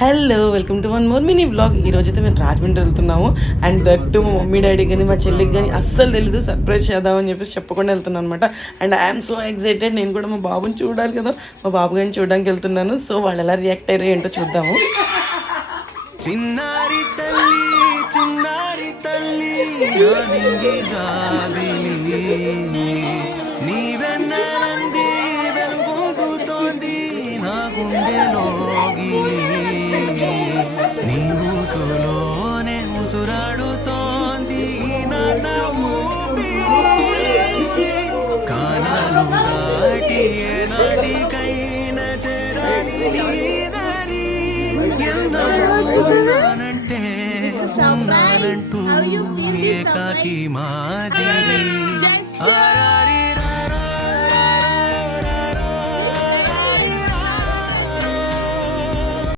Hello welcome to one more mini vlog. ఈరోజైతే మేము రాజమండ్రి వెళ్తున్నాము. అండ్ దట్టు మా మమ్మీ డాడీ కానీ మా చెల్లికి కానీ అస్సలు తెలీదు. సర్ప్రైజ్ చేద్దామని చెప్పేసి చెప్పకుండా వెళ్తున్నాను అనమాట. And I'm so excited. నేను కూడా మా బాబుని చూడాలి కదా, మా బాబు కానీ చూడడానికి వెళ్తున్నాను. సో వాళ్ళు ఎలా రియాక్ట్ అయ్యారో ఏంటో చూద్దాము. చిన్నారి తల్లి చిన్నారి తల్లి నీవెన్ననంది వెలుగొందుతోంది నా గుండెలోగిలి నీ ఊసులోనే ఉసురాడుతోంది నాన్న ఊపిరి కాలాలు దాటి ఏనాటికైనా చేరాలి నీదరి ఉన్నానంటే ఉన్నానంటూ ఏకాకి మాదిరి